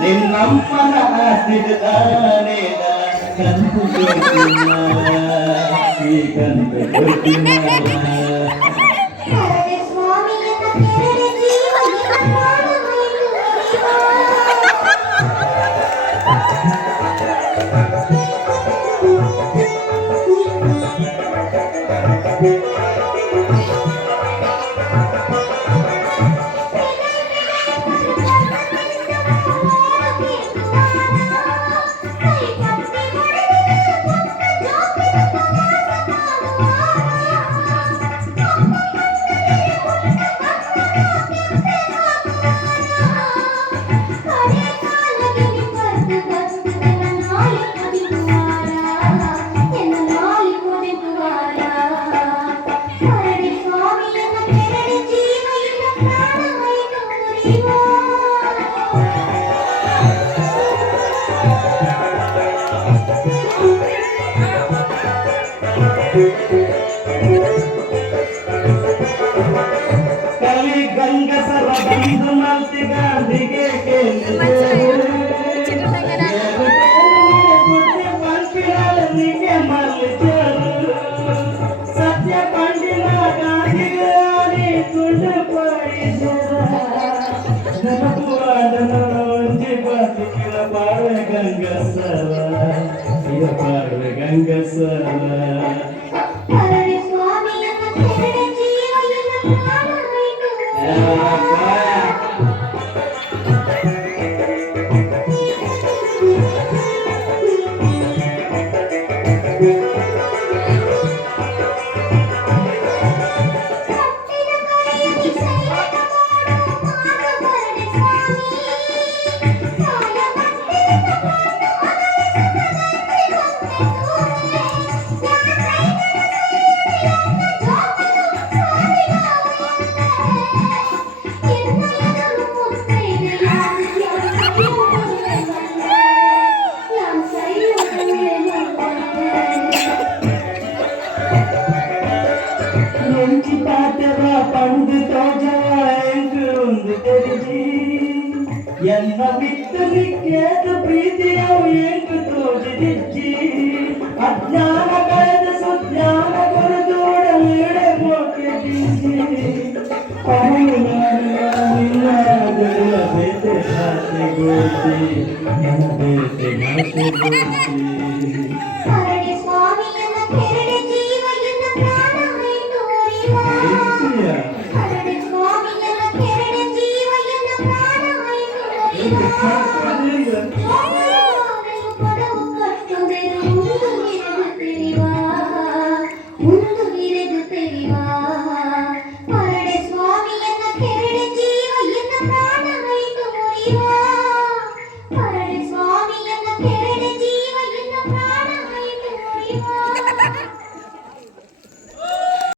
ನಿನ್ನಮ್ಮನ ಆಸ್ತಿದಾನೆ ಕಂತು ಕೊಡ್ತೀನ ಈ ಕಂತು ಕೊಡ್ತೀನ ಕವಿ ಗಂಗಸರ ಬಂದು ಮಲ್ತಿ ಗಾಂಧಿಗೆ ಮಲ್ಪಿಗೆ ಮಲ್ಲಿಚರು ಸತ್ಯ ಪಂಡಿನ ಗಾಂಧಿಗೆ ತುಂಡು ಪಡಿಸರ ಪಾರ್ವೆ ಗಂಗಸರ ಇದು ಪಾರ್ವೆ ಗಂಗಸರ ಎನ್ನ ಬಿತ್ತಲಿಕ್ಕೆ ಪ್ರೀತಿಯು ಎಂದು ತೋರಿದಿಜ್ಜಿ ಅಜ್ಞಾನ ಕಳೆದ ಸುಜ್ಞಾನ ಗುರುದೂಡ ನೀಡೆ ಮೋಕೆ ದಿಜ್ಜಿ ಬೇತೆ ಭಾಷೆ ಗೋಸಿ ಬೇತೆ ಭಾಷೆ ಗೋಸಿ ಸ್ವಾಮಿಯನ್ನ ಕೆರಡೆ